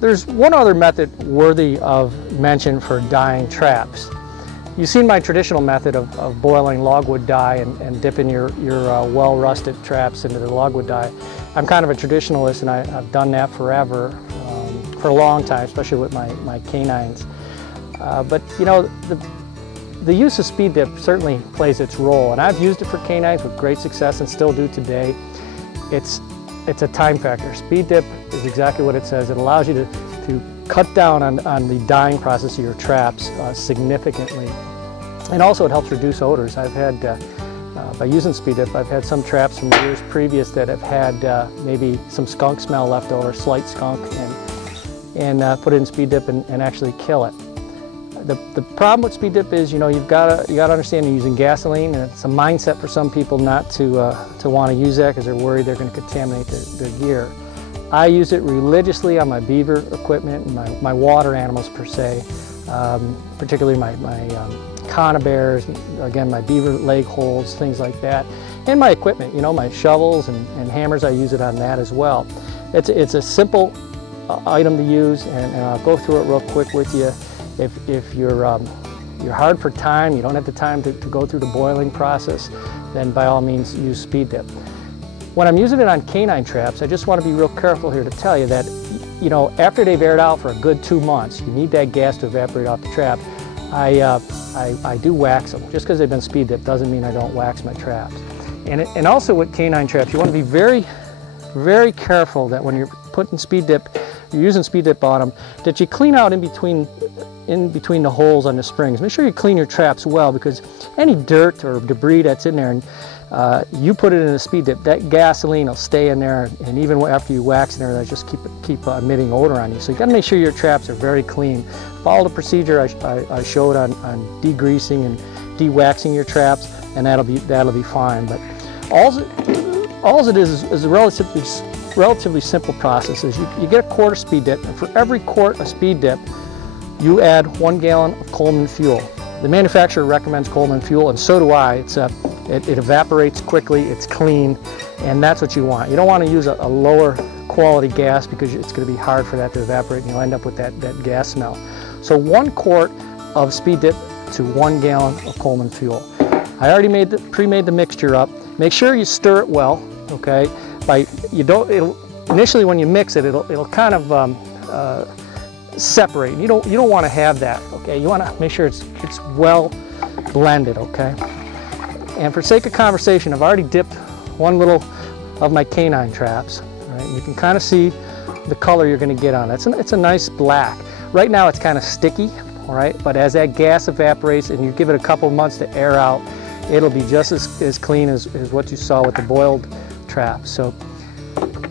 There's one other method worthy of mention for dyeing traps. You've seen my traditional method of boiling logwood dye and dipping your well-rusted traps into the logwood dye. I'm kind of a traditionalist, and I've done that forever, for a long time, especially with my canines. But you know, the use of speed dip certainly plays its role, and I've used it for canines with great success and still do today. It's a time factor. Speed dip is exactly what it says. It allows you to cut down on the dyeing process of your traps significantly. And also it helps reduce odors. I've had, by using speed dip, I've had some traps from years previous that have had maybe some skunk smell left over, slight skunk, and put it in speed dip and actually kill it. The problem with speed dip is, you know, you got to understand you're using gasoline, and it's a mindset for some people not to want to use that because they're worried they're going to contaminate their gear. I use it religiously on my beaver equipment and my water animals per se, particularly my conibears, again my beaver leg holds, things like that, and my equipment, you know, my shovels and hammers. I use it on that as well. It's a simple item to use, and I'll go through it real quick with you. If you're hard for time, you don't have the time to go through the boiling process, then by all means use speed dip. When I'm using it on canine traps, I just want to be real careful here to tell you that, you know, after they've aired out for a good 2 months, you need that gas to evaporate off the trap. I do wax them. Just because they've been speed dipped doesn't mean I don't wax my traps. And also with canine traps, you want to be very, very careful that when you're putting speed dip, you're using speed dip on them, that you clean out in between the holes on the springs. Make sure you clean your traps well, because any dirt or debris that's in there, and you put it in a speed dip, that gasoline will stay in there, and even after you wax it, it'll just keep emitting odor on you. So you got to make sure your traps are very clean. Follow the procedure I showed on degreasing and de-waxing your traps, and that'll be fine. But all it is a relatively simple process. Is you get a quart of speed dip, and for every quart of speed dip, you add 1 gallon of Coleman fuel. The manufacturer recommends Coleman fuel, and so do I. It evaporates quickly, it's clean, and that's what you want. You don't want to use a lower quality gas, because it's going to be hard for that to evaporate, and you'll end up with that gas smell. So 1 quart of speed dip to 1 gallon of Coleman fuel. I already pre-made the mixture up. Make sure you stir it well, okay? Initially when you mix it, it'll kind of separate. You don't want to have that, okay? You want to make sure it's well blended, okay? And for sake of conversation, I've already dipped one little of my canine traps, right? You can kind of see the color you're going to get on it. It's a nice black. Right now it's kind of sticky, all right? But as that gas evaporates and you give it a couple months to air out, it'll be just as clean as what you saw with the boiled traps. So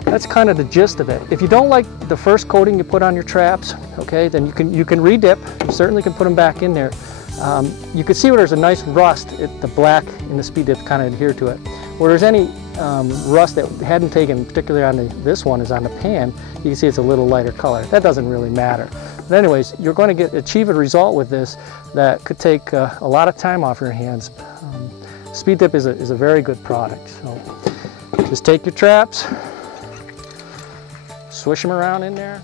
that's kind of the gist of it. If you don't like the first coating you put on your traps, okay, then you can re-dip. You certainly can put them back in there. You can see where there's a nice rust, the black in the speed dip kind of adhere to it. Where there's any rust that hadn't taken, particularly on this one, is on the pan, you can see it's a little lighter color. That doesn't really matter. But anyways, you're going to achieve a result with this that could take a lot of time off your hands. Speed dip is a very good product. So just take your traps, swish them around in there.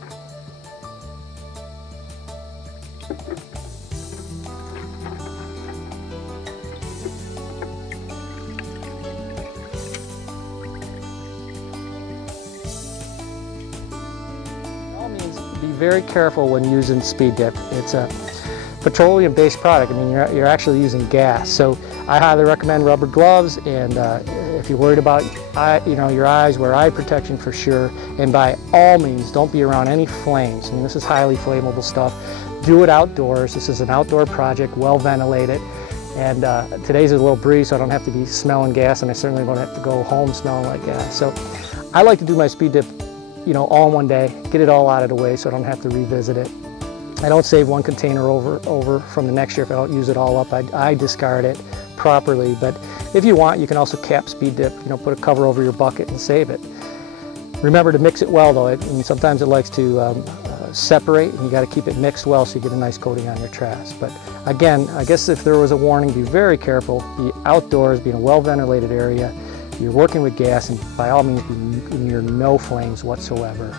By all means, be very careful when using speed dip. It's a petroleum-based product. I mean, you're actually using gas. So I highly recommend rubber gloves, and if you're worried about your eyes, wear eye protection for sure. And by all means, don't be around any flames. I mean, this is highly flammable stuff. Do it outdoors. This is an outdoor project, well ventilated. And today's a little breeze, so I don't have to be smelling gas, and I certainly don't have to go home smelling like gas. So I like to do my speed dip, all in one day, get it all out of the way so I don't have to revisit it. I don't save one container over from the next year if I don't use it all up. I discard it properly, but if you want, you can also cap speed dip, put a cover over your bucket and save it. Remember to mix it well though, and sometimes it likes to separate, and you got to keep it mixed well so you get a nice coating on your traps. But again, I guess if there was a warning, be very careful, be outdoors, be in a well ventilated area, you're working with gas, and by all means be near no flames whatsoever.